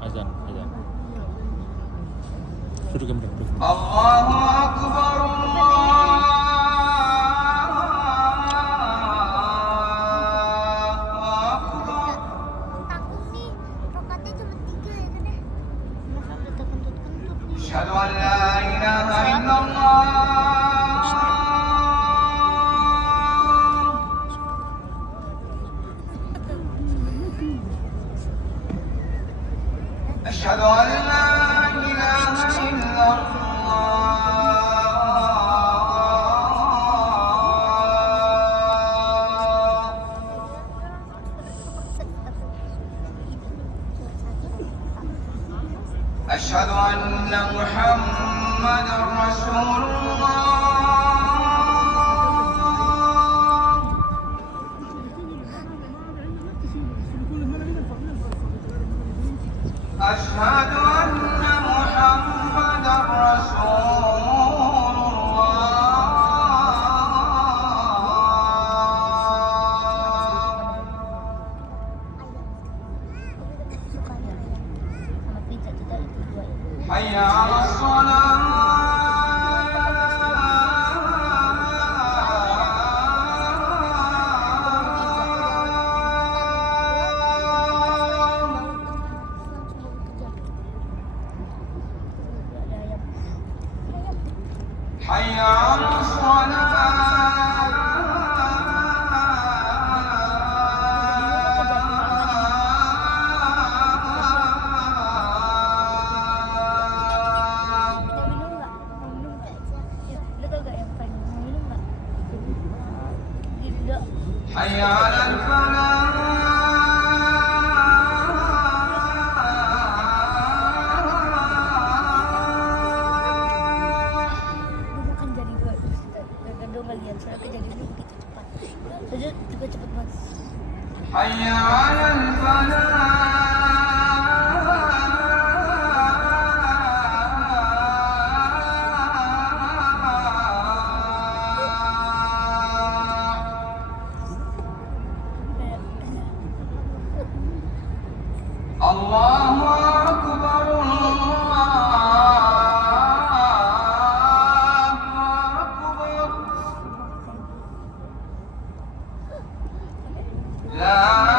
Azan. Duduk yang benar. Allahu Akbar. Asyhadu an la ilaha illallah. Asyhadu an la ilaha illallah. Asyhadu anna Muhammadar Rasulullah. Asyhadu anna Muhammadar Rasulullah. Hayya 'alas shalah. Hayya 'alas Hayya 'alal falah. Hayya 'alal falah. Allahu Akbar. Allahu Akbar. La